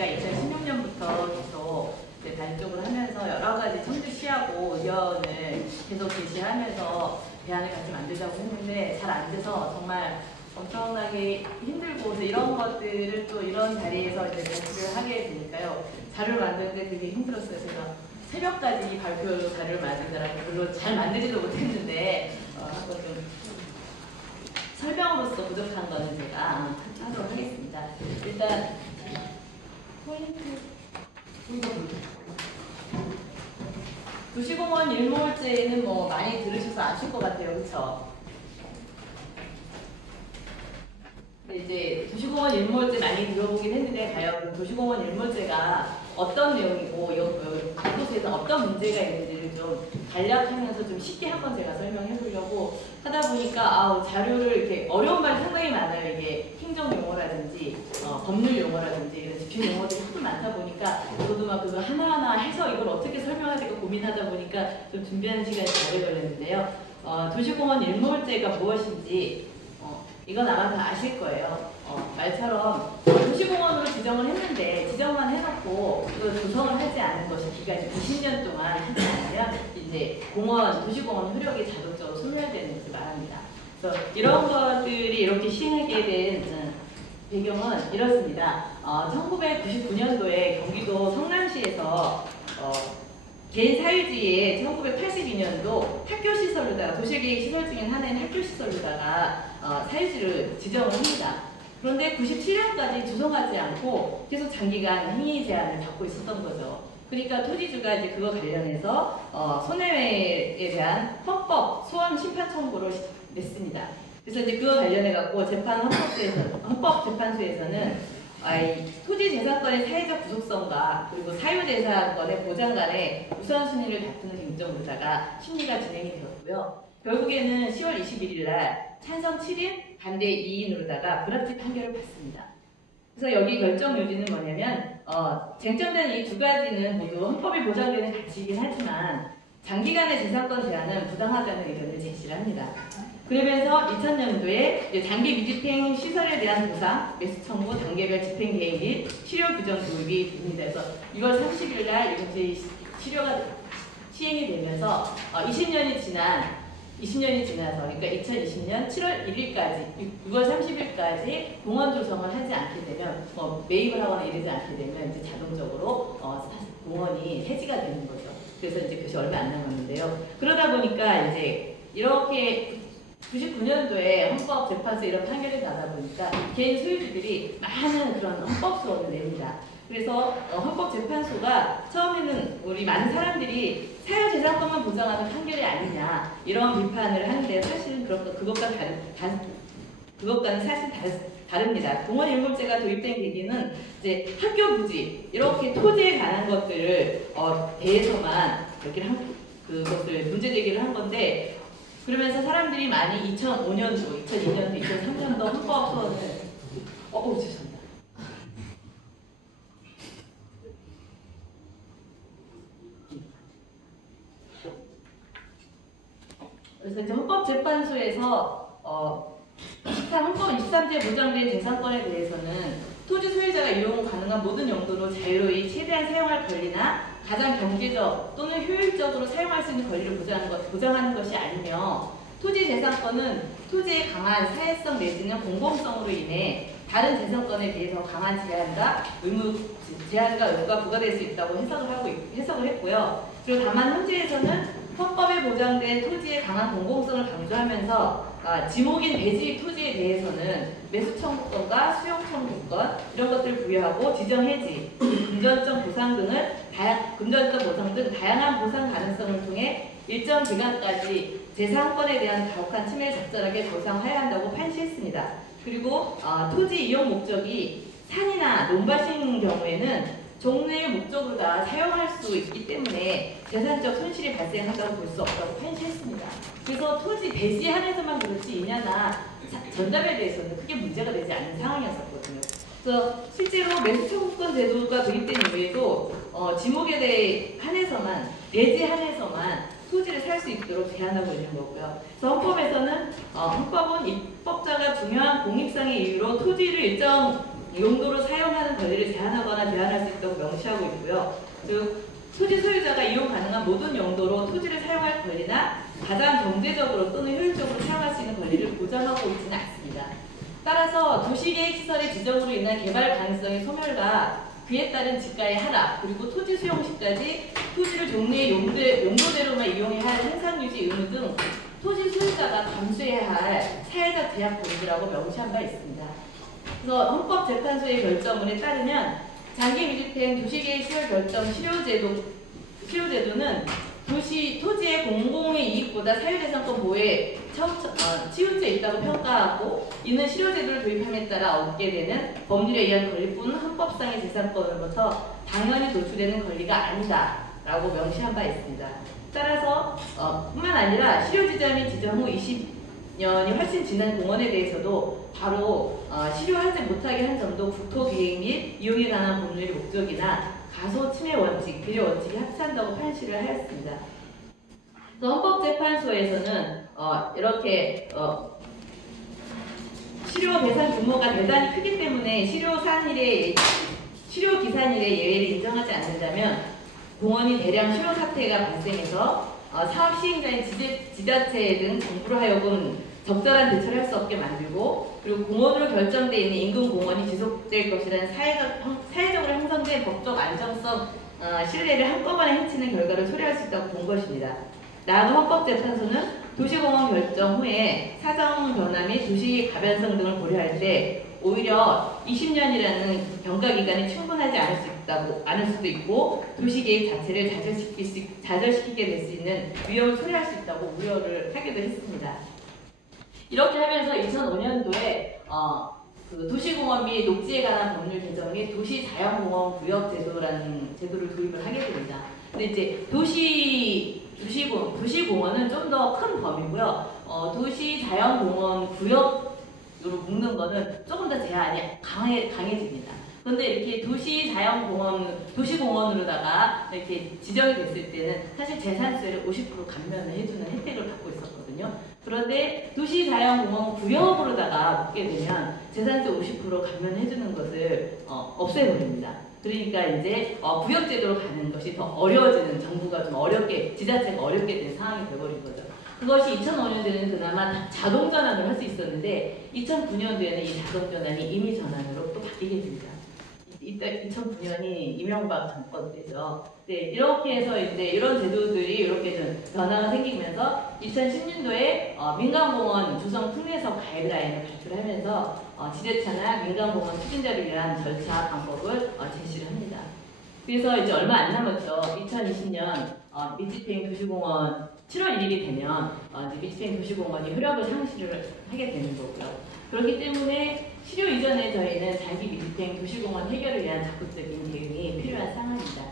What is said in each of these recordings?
저희가 2016년부터 계속 단쪽을 하면서 여러 가지 청주시하고 의견을 계속 제시하면서 대안을 같이 만들자고 했는데 잘 안 돼서 정말 엄청나게 힘들고 이런 것들을 또 이런 자리에서 이제 발표를 하게 되니까요. 자료를 만드는데 되게 힘들었어요. 제가 새벽까지 발표 자료를 만들느라고 별로 잘 만들지도 못했는데 한번 좀 설명으로서 부족한 거는 제가 하도록 하겠습니다. 일단 포인트 도시공원 일몰제는 뭐 많이 들으셔서 아실 것 같아요. 그렇죠? 이제 도시공원 일몰제 많이 들어보긴 했는데 과연 도시공원 일몰제가 어떤 내용이고 이곳에서 어떤 문제가 있는지를 좀 간략하면서 좀 쉽게 한번 제가 설명해 보려고 하다 보니까 자료를 이렇게 어려운 말이 상당히 많아요. 이게 행정 용어라든지 법률 용어라든지 이런 집행 용어들이 하도 많다 보니까 저도 막 그거 하나하나 해서 이걸 어떻게 설명해야 될까 고민하다 보니까 좀 준비하는 시간이 오래 걸렸는데요. 도시공원 일몰제가 무엇인지 이건 아마 다 아실 거예요. 말처럼 도시공원으로 지정을 했는데 지정만 해놓고 또 조성을 하지 않은 것이 기간이 90년 동안 하지 않으면 이제 도시공원 효력이 자동적으로 소멸되는 것을 말합니다. 그래서 이런 것들이 이렇게 시행하게 된 배경은 이렇습니다. 1999년도에 경기도 성남시에서 개인 사유지에 1982년도 학교시설로다가 도시계획시설 중에 하나인 학교시설로다가 사유지를 지정을 합니다. 그런데 97년까지 조성하지 않고 계속 장기간 행위 제한을 받고 있었던 거죠. 그러니까 토지주가 이제 그거 관련해서 손해배에 대한 헌법 소원 심판 청구를 냈습니다. 그래서 이제 그거 관련해 갖고 헌법재판소에서는 토지재산권의 사회적 구속성과 그리고 사유재산권의 보장 간의 우선순위를 다투는 쟁점으로다가 심리가 진행이 되었고요. 결국에는 10월 21일 날 찬성 7인, 반대 2인으로다가 불합치 판결을 받습니다. 그래서 여기 결정 요지는 뭐냐면 쟁점되는 이 두 가지는 모두 헌법이 보장되는 가치이긴 하지만 장기간의 재산권 제한은 부당하다는 의견을 제시를 합니다. 그러면서 2000년도에 장기 미집행 시설에 대한 보상, 매수 청구, 단계별 집행 계획 및 실효 규정 도입이 됩니다. 그래서 6월 30일 날 이것이 실효가 시행이 되면서 20년이 지나서 그러니까 2020년 7월 1일까지 6월 30일까지 공원 조성을 하지 않게 되면 매입을 하거나 이러지 않게 되면 이제 자동적으로 공원이 해지가 되는 거죠. 그래서 이제 그것이 얼마 안 남았는데요. 그러다 보니까 이제 이렇게 99년도에 헌법재판소 이런 판결이 나다 보니까 개인 소유주들이 많은 그런 헌법소원을 냅니다. 그래서 헌법재판소가 처음에는 우리 많은 사람들이 사유재산권만 보장하는 판결이 아니냐 이런 비판을 하는데 사실은 그것과는 사실 다릅니다. 공원일몰제가 도입된 계기는 이제 학교 부지 이렇게 토지에 관한 것들을 대해서만 이렇게 그것을 문제 제기를 한 건데 그러면서 사람들이 많이 2005년도, 2002년도, 2003년도 헌법 소원을 죄송합니다. 그래서 이제 헌법재판소에서 헌법 23조에 보장된 재산권에 대해서는 토지 소유자가 이용 가능한 모든 용도로 자유로이 최대한 사용할 권리나 가장 경제적 또는 효율적으로 사용할 수 있는 권리를 보장하는 것이 아니며 토지 재산권은 토지의 강한 사회성 내지는 공공성으로 인해 다른 재산권에 대해서 강한 제한과 의무가 부과될 수 있다고 해석을 했고요. 그리고 다만 현재에서는 헌법에 보장된 토지의 강한 공공성을 강조하면서 지목인 대지 토지에 대해서는 매수 청구권과 수용 청구권 이런 것들을 부여하고 지정 해지, 금전적 보상 등 다양한 보상 가능성을 통해 일정 기간까지 재산권에 대한 가혹한 침해를 적절하게 보상해야 한다고 판시했습니다. 그리고 토지 이용 목적이 산이나 논밭인 경우에는 종래의 목적으로 다 사용할 수 있기 때문에 재산적 손실이 발생한다고 볼 수 없다고 판시했습니다. 그래서 토지 대지 한해서만 그렇지 인야나 전담에 대해서는 크게 문제가 되지 않는 상황이었었거든요. 그래서 실제로 매수 청구권 제도가 도입된 이후에도 지목에 대해 대지 한해서만 토지를 살 수 있도록 제한하고 있는 거고요. 그래서 헌법은 입법자가 중요한 공익상의 이유로 토지를 일정 용도로 사용하는 권리를 제한하거나 제한할 수 있도록 명시하고 있고요. 즉 토지 소유자가 이용 가능한 모든 용도로 토지를 사용할 권리나 가장 경제적으로 또는 효율적으로 사용할 수 있는 권리를 보장하고 있지는 않습니다. 따라서 도시계획 시설의 지정으로 인한 개발 가능성의 소멸과 그에 따른 지가의 하락, 그리고 토지 수용 시까지 토지를 종류의 용도대로만 이용해야 할 생산유지 의무 등 토지 소유자가 감수해야 할 사회적 제약 본질이라고 명시한 바 있습니다. 그래서 헌법재판소의 결정문에 따르면 장기미집행 도시계획 시설 결정 실효제도는 토지의 공공의 이익보다 사유재산권 보호에 치우쳐 있다고 평가하고 이는 실효제도를 도입함에 따라 얻게 되는 법률에 의한 권리뿐 헌법상의 재산권으로부터 당연히 도출되는 권리가 아니다 라고 명시한 바 있습니다. 따라서 뿐만 아니라 실효지점이 지정 후 20년이 훨씬 지난 공원에 대해서도 바로 실효하지 못하게 한 점도 국토계획 및 이용에 관한 법률의 목적이나 가소 침해 원칙, 비례 원칙이 합치한다고 판시를 하였습니다. 헌법재판소에서는 이렇게 실효 대상 규모가 대단히 크기 때문에 실효 기산일의 예외를 인정하지 않는다면 공원이 대량 실효 사태가 발생해서 사업 시행자인 지자체 등 정부로 하여금 적절한 대처를 할 수 없게 만들고 그리고 공원으로 결정되어 있는 인근 공원이 지속될 것이라는 사회적으로 형성된 법적 안정성 신뢰를 한꺼번에 해치는 결과를 초래할 수 있다고 본 것입니다. 나아가 헌법재판소는 도시공원 결정 후에 사정 변화 및 도시 가변성 등을 고려할 때 오히려 20년이라는 경과 기간이 충분하지 않을 수도 있고 도시계획 자체를 좌절시키게 될 수 있는 위험을 초래할 수 있다고 우려를 하기도 했습니다. 이렇게 하면서 2005년도에 그 도시공원 및 녹지에 관한 법률 개정 및 도시자연공원 구역제도라는 제도를 도입을 하게 됩니다. 근데 이제 도시공원은 좀 더 큰 범위고요. 도시자연공원 구역으로 묶는 거는 조금 더 제한이 강해집니다. 그런데 이렇게 도시공원으로다가 이렇게 지정이 됐을 때는 사실 재산세를 50% 감면을 해주는 혜택을 받고 있었거든요. 그런데 도시자연공원 구역으로다가 묶게 되면 재산세 50% 감면해주는 것을 없애버립니다. 그러니까 이제 구역제도로 가는 것이 더 어려워지는, 정부가 좀 어렵게, 지자체가 어렵게 된 상황이 되어버린 거죠. 그것이 2005년도에는 그나마 자동전환을 할 수 있었는데 2009년도에는 이 자동전환이 임의전환으로 또 바뀌게 됩니다. 2009년이 이명박 정권 때죠. 네, 이렇게 해서 이제 이런 제도들이 이렇게 좀 변화가 생기면서 2010년도에 민간공원 조성 특례석 가이드라인을 발표를 하면서 지자체나 민간공원 추진자를 위한 절차 방법을 제시를 합니다. 그래서 이제 얼마 안 남았죠. 2020년 밀집행 도시공원 7월 1일이 되면 밀집행 도시공원이 효력을 상실을 하게 되는 거고요. 그렇기 때문에 실효 이전에 저희는 장기 밀집행 도시공원 해결을 위한 적극적인 대응이 필요한 상황입니다.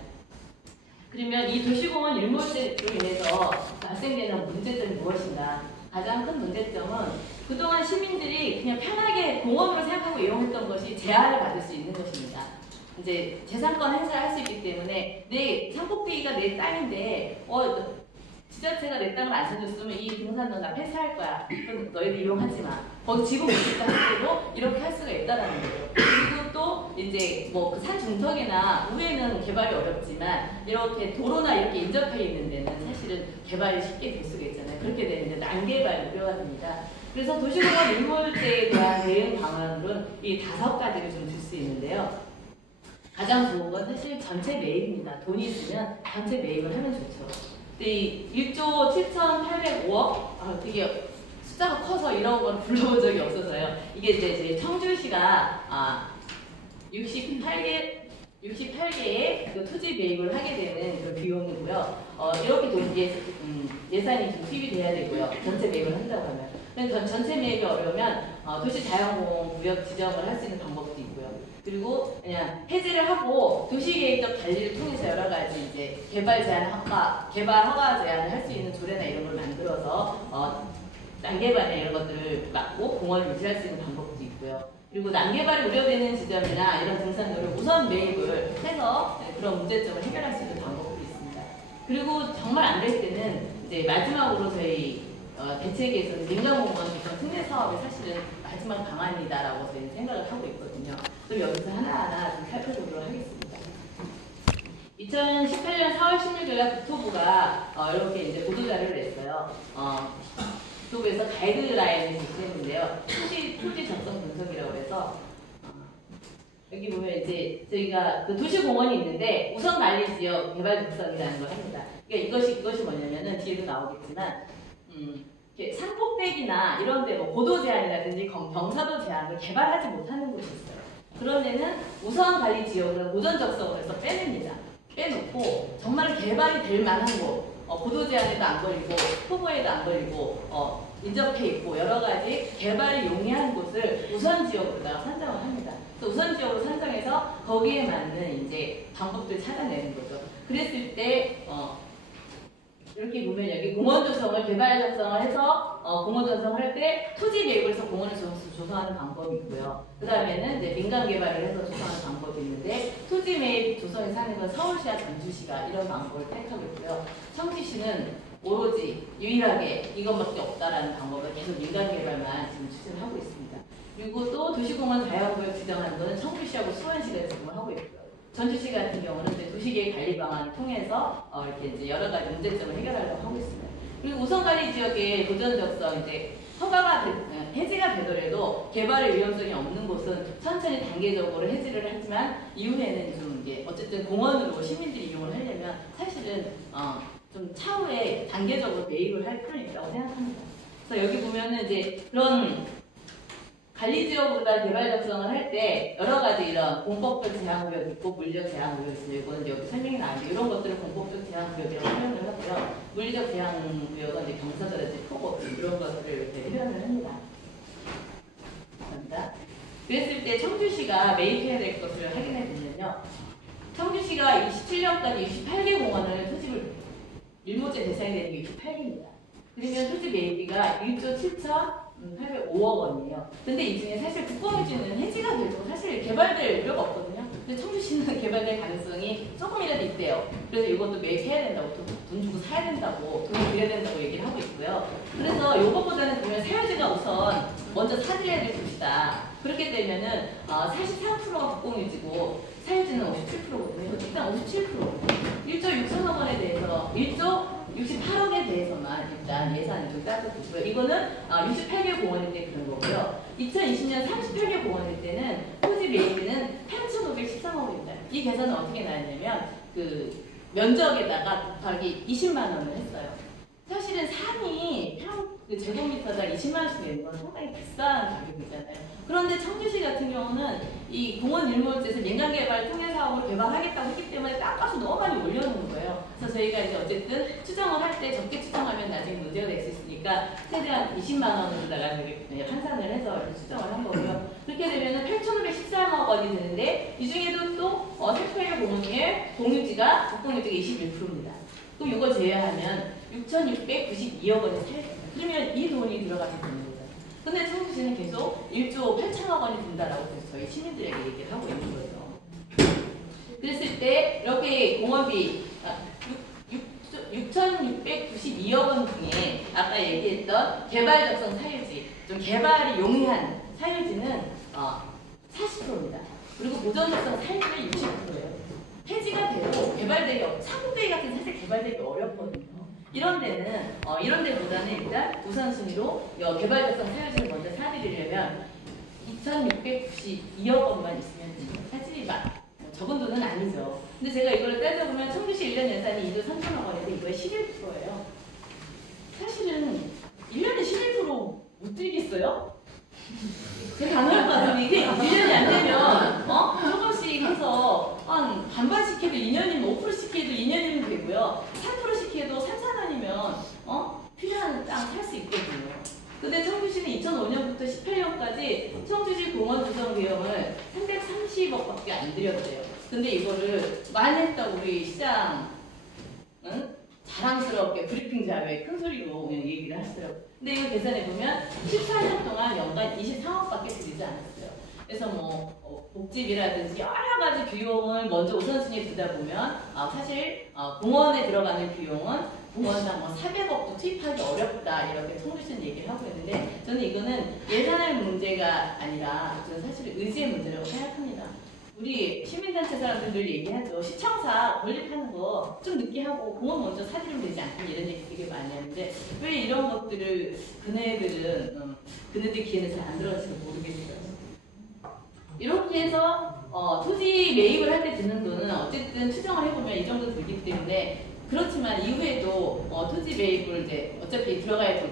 그러면 이 도시공원 일몰제로 인해서 발생되는 문제점이 무엇인가? 가장 큰 문제점은 그동안 시민들이 그냥 편하게 공원으로 생각하고 이용했던 것이 제한을 받을 수 있는 것입니다. 이제 재산권 행사를 할 수 있기 때문에 내 산꼭대기가 내 땅인데 지자체가 내 땅을 안 사줬으면 이 등산로 나 폐쇄할 거야. 그럼 너희들 이용하지 마. 거기 지구 못 짓다 해도 이렇게 할 수가 있다는 거예요. 그리고 또 이제 뭐 그 산 중턱이나 우회는 개발이 어렵지만 이렇게 도로나 이렇게 인접해 있는 데는 사실은 개발이 쉽게 될 수가 있잖아요. 그렇게 되는데 난개발 우려가 됩니다. 그래서 도시공원 일몰제에 대한 대응 방안으로는 이 5가지를 좀 줄 수 있는데요. 가장 좋은 건 사실 전체 매입입니다. 돈이 있으면 전체 매입을 하면 좋죠. 근데 1조 7,805억 되게 숫자가 커서 이런 건 불러본 적이 없어서요. 이게 이제 청주시가 68개의 그 토지 매입을 하게 되는 그 비용이고요. 이렇게 예산이 좀 투입이 돼야 되고요. 전체 매입을 한다고 하면. 근데 전체 매입이 어려우면 도시자연공원 구역 지정을 할 수 있는 방법도 있고요. 그리고 그냥 해제를 하고 도시계획적 관리를 통해서 여러 가지 이제 개발 허가 제한을 할 수 있는 조례나 이런 걸 만들어서 난개발이나 이런 것들을 막고 공원을 유지할 수 있는 방법도 있고요. 그리고 난개발이 우려되는 지점이나 이런 등산로를 우선 매입을 해서 그런 문제점을 해결할 수 있는 방법도 있습니다. 그리고 정말 안 될 때는 이제 마지막으로 저희 대책에서는 민간공무원 조성 특례 사업의 사실은 마지막 방안이다라고 저희는 생각을 하고 있거든요. 그럼 여기서 하나하나 좀 살펴보도록 하겠습니다. 2018년 4월 16일 국토부가 이렇게 이제 보도자료를 냈어요. 국토부에서 가이드라인을 제시했는데요. 토지 적성 분석이라고 해서 여기 보면 이제 저희가 그 도시공원이 있는데 우선 관리 지역 개발 적성이라는 걸 합니다. 그러니까 이것이 뭐냐면은 뒤에도 나오겠지만 산꼭대기나 이런 데 뭐 고도 제한이라든지 경사도 제한을 개발하지 못하는 곳이 있어요. 그런 데는 우선 관리 지역을 보전 적성을 해서 빼냅니다. 빼놓고 정말 개발이 될 만한 곳, 고도 제한에도 안 걸리고 토보에도 안 걸리고 인접해 있고 여러 가지 개발이 용이한 곳을 우선 지역으로다가 선정을 합니다. 그래서 우선 지역으로 선정해서 거기에 맞는 이제 방법들을 찾아내는 거죠. 그랬을 때 이렇게 보면 여기 공원 조성을 개발 작성을 해서 공원 조성을 할 때 토지 매입을 해서 공원을 조성하는 방법이 있고요. 그 다음에는 이제 민간 개발을 해서 조성하는 방법이 있는데 토지 매입 조성에서 하는 건 서울시와 전주시가 이런 방법을 택하고 있고요. 청주시는 오로지 유일하게 이것밖에 없다라는 방법을 계속 민간 개발만 지금 추진을 하고 있습니다. 그리고 또 도시공원 자연구역 지정하는 거는 청주시하고 수원시가 지정을 하고 있고요. 전주시 같은 경우는 이제 도시계획 관리 방안을 통해서 이렇게 이제 여러 가지 문제점을 해결하려고 하고 있습니다. 그리고 우선관리 지역의 도전적성 이제 해제가 되더라도 개발의 위험성이 없는 곳은 천천히 단계적으로 해제를 하지만 이후에는 좀 이게 어쨌든 공원으로 시민들이 이용을 하려면 사실은 좀 차후에 단계적으로 매입을 할 필요는 있다고 생각합니다. 그래서 여기 보면은 이제 그런 관리지역보다 개발 작성을 할 때 여러 가지 이런 공법적 제한구역이 있고 물리적 제한구역이 있어요. 이거는 여기 설명이 나왔는데 이런 것들을 공법적 제한구역이라고 표현을 하고요. 물리적 제한구역은 이제 경사도라든지 폭업 이런 것들을 이렇게 표현을 합니다. 감사합니다. 그랬을 때 청주시가 매입해야 될 것을 확인해 보면요. 청주시가 27년까지 68개 공원을 토지를 일모제 대상이 되는 게 68개입니다. 그러면 토지 매입비가 1조 7,805억 원이에요. 근데 이 중에 사실 국공유지는 해지가 되고 사실 개발될 우려가 없거든요. 근데 청주시는 개발될 가능성이 조금이라도 있대요. 그래서 이것도 매입해야 된다고, 돈 주고 사야 된다고, 돈을 들여야 된다고 얘기를 하고 있고요. 그래서 이것보다는 보면 사유지가 우선 먼저 사들여야 될 것이다. 그렇게 되면은 43%가 국공유지고 사유지는 57%거든요. 일단 57%. 1조 6천억 원에 대해서 1조 68억에 대해서만 일단 예산을 좀 따져보고요. 이거는 68개 공원일 때 그런 거고요. 2020년 38개 공원일 때는 토지 매입비는 8,513억입니다. 이 계산은 어떻게 나왔냐면 그 면적에다가 곱하기 20만 원을 했어요. 사실은 산이 그 제곱미터당 20만 원씩 내는 건 상당히 비싼 가격이잖아요. 그런데 청주시 같은 경우는 이 공원 일몰지에서 민간개발 통해 사업으로 개발하겠다고 했기 때문에 땅값을 너무 많이 올려놓은 거예요. 그래서 저희가 이제 어쨌든 추정을 할 때 적게 추정하면 나중에 문제가 될 수 있으니까 최대한 20만 원으로다가 환산을 해서 이렇게 추정을 한 거고요. 그렇게 되면은 8,513억 원이 되는데 이 중에도 또 38개 공원 중에 공유지가 국공유지가 21%입니다. 또 이거 제외하면 6,692억 원이 살입니다. 그러면 이 돈이 들어가게 되는 거죠. 근데 청주시는 계속 1조 8천억 원이 든다라고 저희 시민들에게 얘기를 하고 있는 거죠. 그랬을 때 이렇게 공원비 6,692억 원 중에 아까 얘기했던 개발 적성 사유지, 좀 개발이 용이한 사유지는 40%입니다. 그리고 보전 적성 사유지는 60%예요. 폐지가 되고 개발되기 산꼭대기 같은 사실 개발되기 어렵거든요. 이런 데는 이런 데보다는 일단 우선순위로 개발 작성 사유지를 먼저 사드리려면 2,692억 원만 있으면 됩니다. 사실 적은 돈은 아니죠. 근데 제가 이걸 따져보면 청주시 1년 예산이 2조 3천억 원인데 이거의 11%예요. 사실은 1년에 11% 못 들이겠어요? 되게 가능할 것 같은데 이게 1년이 안 되면 조금씩 해서 한 반반씩 해도 2년이면 5%씩 해도 2년이면 되고요. 3%씩 해도 3, 4년이면 필요한 땅 살 수 있거든요. 근데 청주시는 2005년부터 18년까지 청주시 공원 조성 비용을 330억밖에 안 들였대요. 근데 이거를 많이 했다고 우리 시장은 자랑스럽게 브리핑 자료에 큰 소리로 얘기를 하시더라고요. 근데 이거 계산해보면 14년 동안 연간 23억밖에 들이지 않았어요. 그래서 뭐 복집이라든지 여러 가지 비용을 먼저 우선순위에 두다 보면 사실 공원에 들어가는 비용은 공원상 뭐 400억도 투입하기 어렵다 이렇게 청주시는 얘기를 하고 있는데 저는 이거는 예산의 문제가 아니라 저는 사실 의지의 문제라고 생각합니다. 우리 시민단체 사람들 얘기하죠. 시청사 건립하는 거 좀 늦게 하고 공원 먼저 사주면 되지 않겠냐 이런 얘기 되게 많이 하는데 왜 이런 것들을 그네들 귀에는 잘 안 들어갈지 모르겠어요. 이렇게 해서 토지 매입을 할 때 드는 돈은 어쨌든 추정을 해보면 이 정도 들기 때문에 그렇지만 이후에도 토지 매입을 이제 어차피 들어가야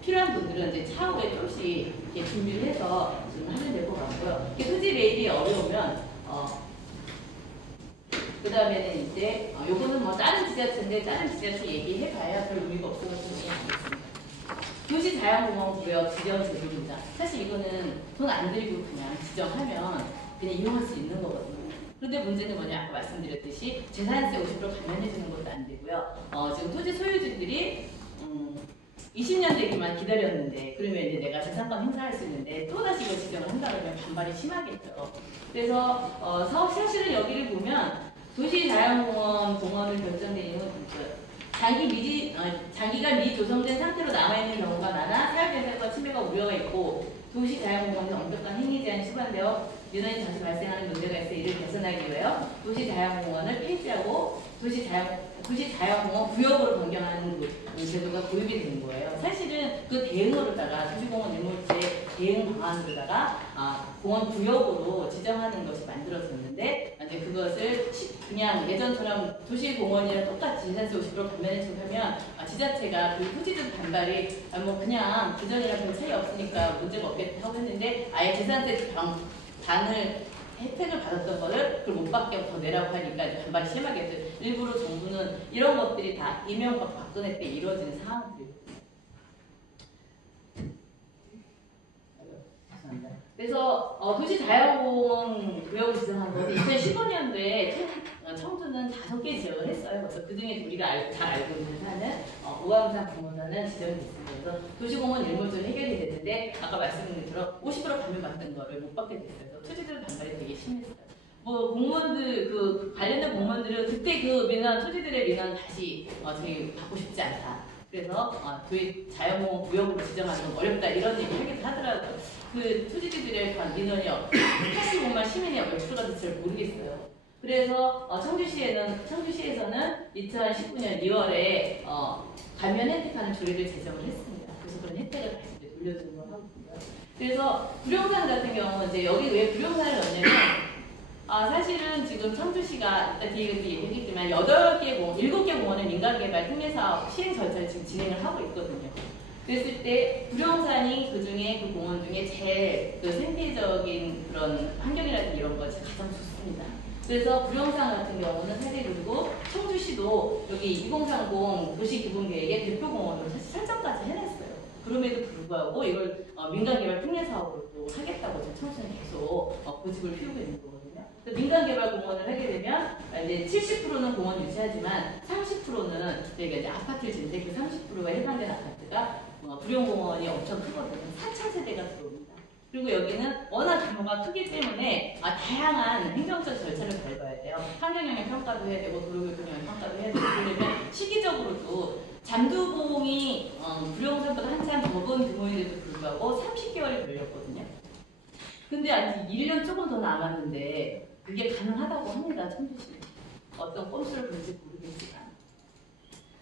필요한 돈들은 이제 차후에 조금씩 이렇게 준비를 해서 좀 하면 될 것 같고요. 토지 매입이 어려우면 그 다음에는 이제 요거는 뭐 다른 지자체인데 다른 지자체 얘기해봐야 별 의미가 없어가지고 얘기하겠습니다. 도시자연공원 구역 지정 제도입니다. 사실 이거는 돈 안 들이고 그냥 지정하면 그냥 이용할 수 있는 거거든요. 그런데 문제는 뭐냐, 아까 말씀드렸듯이 재산세 50% 감면해주는 것도 안 되고요. 지금 토지 소유주들이 20년 되기만 기다렸는데 그러면 이제 내가 재산권 행사할 수 있는데 또다시 이걸 지정을 한다 그러면 반발이 심하겠죠. 그래서 사실은 여기를 보면 도시자연공원 공원을 결정된 이유는 장기가 미조성된 상태로 남아있는 경우가 많아 사회재산권 침해가 우려가 있고 도시자연공원에서 엄격한 행위 제한이 수반되어 민원이 자주 발생하는 문제가 있어 이를 개선하기 위하여 도시자연공원을 폐지하고 도시자연공원 구역으로 변경하는 제도가 도입이 된 거예요. 사실은 그 대응으로다가 도시공원 일몰제 대응 방안으로다가 공원 구역으로 지정하는 것이 만들어졌는데 이제 그것을 그냥 예전처럼 도시공원이랑 똑같이 재산세 50% 감면해주고 하면 지자체가 그 토지들 반발이 뭐 그냥 그전이랑 별 차이 없으니까 문제가 없겠다 하고 했는데 아예 재산세 반을 혜택을 받았던 거를 그걸 못 받게 더 내라고 하니까 이제 반발이 심하겠죠. 일부러 정부는 이런 것들이 다 이명박 박근혜 때 이루어지는 상황들이거든요. 그래서 도시자연공원 구역을 지정한 것이 2015년도에 청주는 5개 지역을 했어요. 그래서 그중에 우리가 잘 알고 있는 산은 오암산 공원산은 지정이 됐습니다. 그래서 도시공원 일몰제로 해결이 됐는데 아까 말씀드린 것처럼 50% 감면받던 거를 못 받게 됐어요. 그래서 투지들 반발이 되게 심했어요. 뭐 공무원들 관련된 공무원들은 그때 그 민원 토지들의 민원 다시 저희 받고 싶지 않다. 그래서 도시자연공원 구역으로 지정하는 건 어렵다 이런 얘기 하기도 하더라고요. 그 투지들의 민원이 85만 시민이 몇 프로가 될지 모르겠어요. 그래서 청주시에서는 2019년 2월에 감면 혜택하는 조례를 제정을 했습니다. 그래서 그런 혜택을 다시 돌려주는 걸 하고요. 그래서 불용산 같은 경우는 이제 여기 왜 불용산을 넣냐면 사실은 지금 청주시가 이따 뒤에 얘기했지만 7개 공원을 민간개발 특례사업 시행 절차를 지금 진행을 하고 있거든요. 그랬을 때 불용산이 그 중에 그 공원 중에 제일 그 생태적인 그런 환경이라든지 이런 것이 가장 좋습니다. 그래서 불용산 같은 경우는 사실 그리고 청주시도 여기 2030 도시기본계획의 대표공원으로 사실 설정까지 해냈어요. 그럼에도 불구하고 이걸 민간개발 특례사업으로 또 하겠다고 지금 청주는 계속 고집을 피우고 있는 거거든요. 민간개발공원을 하게 되면 이제 70%는 공원 유치하지만 30%는 저희가 이제 아파트를 짓는데 그 30%에 해당되는 아파트가 불용공원이 엄청 크거든요. 4차 세대가 들어옵니다. 그리고 여기는 워낙 규모가 크기 때문에 다양한 행정적 절차를 밟아야 돼요. 환경영향 평가도 해야 되고 도로교통영향 평가도 해야 되고 그러면 시기적으로도 잠두봉이 불용산보다 한참 적은 규모인데도 불구하고 30개월이 걸렸거든요. 근데 아직 1년 조금 더 남았는데 그게 가능하다고 합니다. 청주시. 어떤 꼼수를 부릴지 모르겠지만.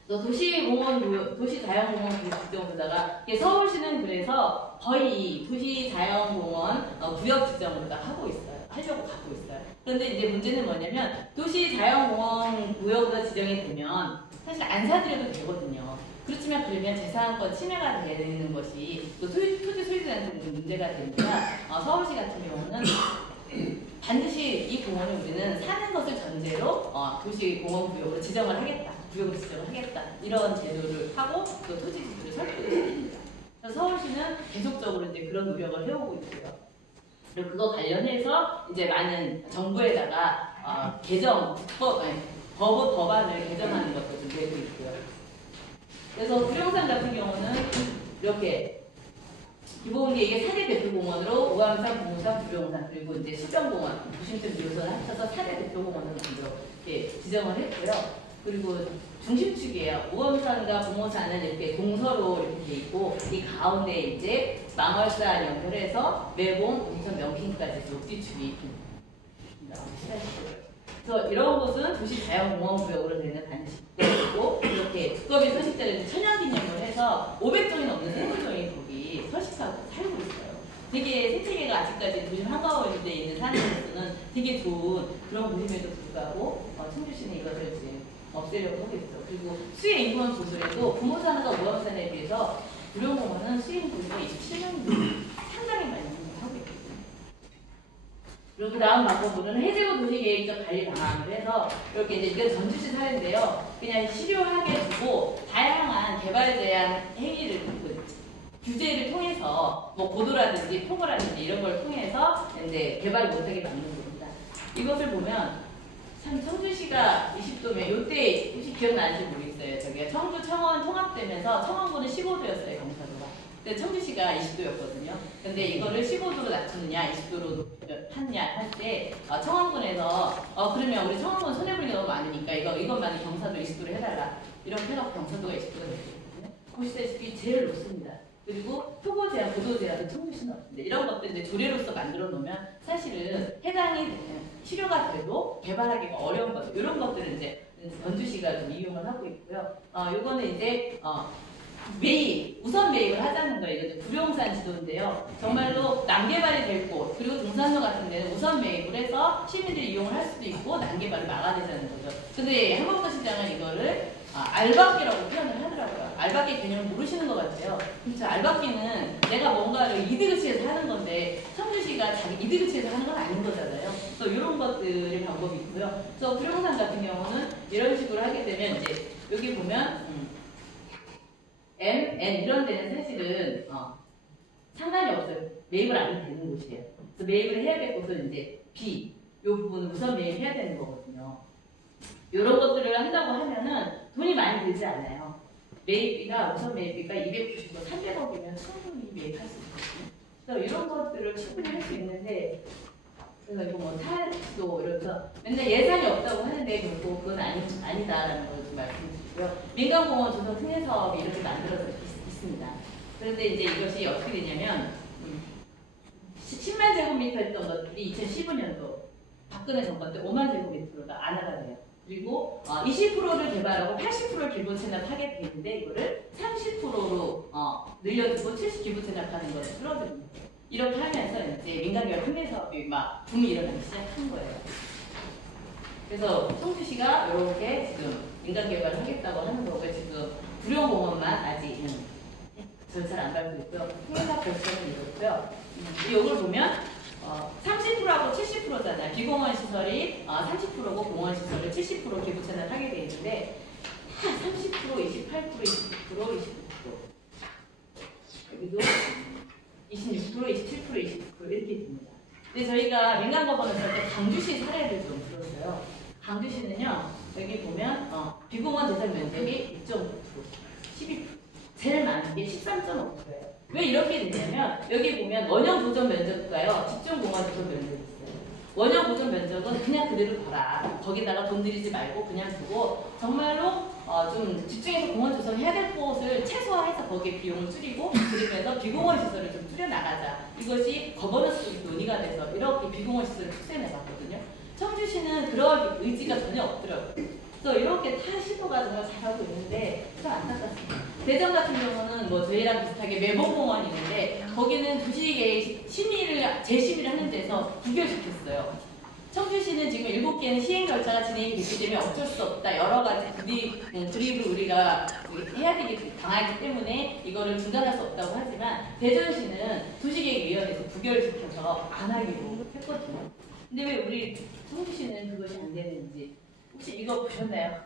도시자연공원 지정으로다가 서울시는 그래서 거의 도시자연공원 구역 지정으로다가 하려고 가고 있어요. 그런데 이제 문제는 뭐냐면 도시자연공원 구역으로 지정이 되면 사실 안 사들여도 되거든요. 그렇지만 그러면 재산권 침해가 되는 것이 또 토지 소유자한테 문제가 되니까 서울시 같은 경우는 반드시 이 공원을 우리는 사는 것을 전제로 도시공원 구역으로 지정을 하겠다. 구역으로 지정을 하겠다. 이런 제도를 하고 또 토지주들을 설득을 시킵니다. 그래서 서울시는 계속적으로 이제 그런 노력을 해오고 있고요. 그리고 그거 관련해서 이제 많은 정부에다가 법안을 개정하는 것도 좀 되고 있고요. 그래서 불용산 같은 경우는 이렇게 기본 이게 4대 대표공원으로 오암산, 공산, 불용산 그리고 이제 수변공원, 부심점 2호선을 합쳐서 4대 대표공원을 먼저 이렇게 지정을 했고요. 그리고 중심축이에요. 우범산과 부모산은 이렇게 동서로 이렇게 돼 있고 이 가운데 이제 망월산 연결해서 매봉, 운천, 명신까지 녹지축이 그래서 이런 곳은 도시 자연공원구역으로 되는 단식구역이고 이렇게 두꺼비 서식자를 천연기념을 해서 500종이 넘는 생물종이 거기 서식하고 살고 있어요. 되게 생태계가 아직까지 도심 한가운데 있는 산에서는 되게 좋은 그런 곳임에도 불구하고 청주시는 이것을 지금 없애려고 하고 있죠. 그리고 수해 인구원 조절에도 부모산과 우범산에 비해서 구룡공원은 수해 인구가 27년 상당히 많이 하고 있거든요. 그리고 그 다음 방법으로는 해제구 도시계획적 관리 방안을 해서 이렇게 이제 이건 전주시 사례인데요. 그냥 실효하게 두고 다양한 개발 제한 행위를 규제를 통해서 뭐 고도라든지 폭우라든지 이런 걸 통해서 이제 개발을 못하게 막는 겁니다. 이것을 보면 참 청주시가 20도면 요때 혹시 기억나는지 모르겠어요. 저기가 청주 청원 통합되면서 청원군은 15도였어요 경사도가. 근데 청주시가 20도였거든요. 근데 이거를 15도로 낮추느냐 20도로 하느냐 할 때 청원군에서 그러면 우리 청원군 손해볼 게 너무 많으니까 이것만 경사도 20도로 해달라. 이렇게 해서 경사도가 20도가 됐거든요. 보시다시피 제일 높습니다. 그리고 표고 제한, 고도 제한은 청주시는 없는데 이런 것들 이제 조례로서 만들어 놓으면 사실은 해당이 실효가 돼도 개발하기가 어려운 것들 이런 것들은 이제 전주시가 좀 이용을 하고 있고요. 요거는 이제 우선 매입을 하자는 거예요. 이거 구룡산 지도인데요. 정말로 난개발이 될 곳 그리고 등산로 같은 데는 우선 매입을 해서 시민들이 이용을 할 수도 있고 난개발을 막아내자는 거죠. 근데 한국도 시장은 이거를 알박기라고 표현을 하더라고요. 알박기 개념을 모르시는 것 같아요. 그렇죠. 알박기는 내가 뭔가를 이득을 취해서 하는 건데 청주시가 자기 이득을 취해서 하는 건 아닌 거잖아요. 또 이런 것들의 방법이 있고요. 그래서 구룡산 같은 경우는 이런 식으로 하게 되면 이제 여기 보면 M, N 이런 데는 사실은 상관이 없어요. 매입을 안 해도 되는 곳이에요. 그래서 매입을 해야 될 곳은 이제 B 이 부분은 우선 매입해야 되는 거거든요. 이런 것들을 한다고 하면은 돈이 많이 들지 않아요. 매입비가 우선 매입비가 290억, 300억이면 충분히 매입할 수 있거든요. 그래서 이런 것들을 충분히 할 수 있는데 그래서 이거 뭐 탈도 이러면서 맨날 예산이 없다고 하는데 결국 그건 아니다라는 걸 좀 말씀드리고요. 민간공원 조성 특례 사업이 이렇게 만들어져 있습니다. 그런데 이제 이것이 어떻게 되냐면 10만 제곱미터 했던 것들이 2015년도 박근혜 정권 때 5만 제곱미터로가 안하가 돼요. 그리고 20%를 개발하고 80%를 기부 체납하게 되는데 이거를 30%로 늘려두고 70 기부 체납하는 것을 줄어듭니다. 이렇게 하면서 이제 민간개발 특례 사업이 막 붐이 일어나기 시작한 거예요. 그래서 청주시가 이렇게 지금 민간개발을 하겠다고 하는 거고 지금 구룡공원만 아직 절차를 안 밟고 있고요. 통일사 결정은 이렇고요. 이걸 보면 30%하고 70%잖아요. 비공원 시설이 30%고 공원 시설을 70% 기부 체납하게 돼 있는데 30%, 28%, 29%, 29%. 여기도 26%, 27%, 29% 이렇게 됩니다. 근데 저희가 민간법원을 쓸 때 강주시 사례를 좀 들었어요. 강주시는요, 여기 보면 비공원 대상 면적이 6.9%, 12%, 제일 많은 게 13.5%예요. 왜 이렇게 되냐면 여기 보면 원형 보존 면적과요, 집중공원 보존 면적이 있어요. 원형 보존 면적은 그냥 그대로 둬라. 거기다가 돈 들이지 말고 그냥 두고 정말로 좀 집중해서 공원 조성해야 될 곳을 최소화해서 거기에 비용을 줄이고 그러면서 비공원 시설을 좀 줄여나가자. 이것이 거버넌스 논의가 돼서 이렇게 비공원 시설을 축소해나갔거든요. 청주시는 그럴 의지가 전혀 없더라고요. 그래서 이렇게 타 시도가 정말 잘하고 있는데 참 안타깝습니다. 대전 같은 경우는 뭐 저희랑 비슷하게 매봉공원이 있는데 거기는 도시계획 재심의를 하는 데서 부결시켰어요. 청주시는 지금 7개는 시행 절차가 진행이 됐기 때문에 어쩔 수 없다. 여러 가지 드립을 우리가 해야 되기 당하기 때문에 이거를 중단할 수 없다고 하지만 대전시는 도시계획위원회에서 부결시켜서 안 하기로 했거든요. 근데 왜 우리 청주시는 그것이 안 되는지 혹시 이거 보셨나요?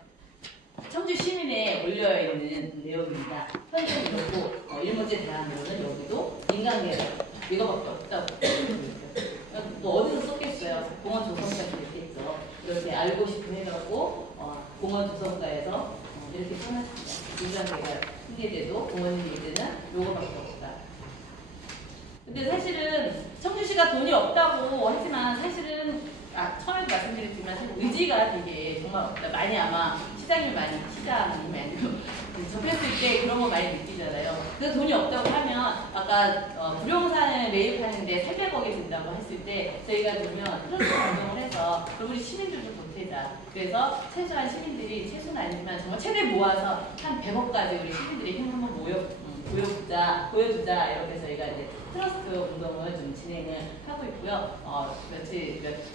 청주 시민에 올려있는 내용입니다. 현재 이렇고 일문제 대안으로는 여기도 인간개발 이거밖에 없다고 뭐 어디서 썼겠어요? 공원 조성사에서 이렇게 있죠. 이렇게 알고 싶은 해가지고 공원 조성사에서 이렇게 써놨습니다. 인간개발 승계제도 공원 일대는 요거밖에 없다. 근데 사실은 청주시가 돈이 없다고 하지만 사실은 처음에도 말씀드렸지만 의지가 되게 정말 없다. 많이 아마 시장에 시장이 많이 접했을 때 그런 거 많이 느끼잖아요. 그래서 돈이 없다고 하면 아까 부동산을 매입하는데 300억이 든다고 했을 때 저희가 보면 트러스트 운동을 해서 그럼 우리 시민들도 보태자. 그래서 최소한 시민들이 최소는 아니지만 정말 최대 모아서 한 100억까지 우리 시민들의 힘을 한번 보여주자 이렇게 저희가 이제 트러스트 운동을 좀 진행을 하고 있고요.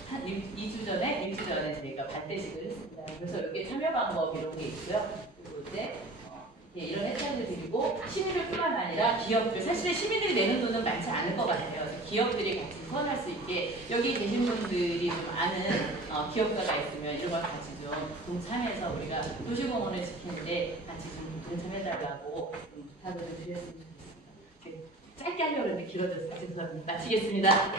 한 2주 전에 저희가 발대식을 했습니다. 그래서 여기 참여 방법 이런 게 있고요. 그리고 이제 이런 혜택을 드리고 시민들 뿐만 아니라 기업들, 사실 시민들이 내는 돈은 많지 않을 것 같아요. 기업들이 같이 후원할 수 있게 여기 계신 분들이 좀 아는 기업가가 있으면 이런 걸 같이 좀 동참해서 우리가 도시공원을 지키는데 같이 좀 동참해달라고 좀 부탁을 드렸으면 좋겠습니다. 짧게 하려고 했는데 길어졌어요. 죄송합니다. 마치겠습니다.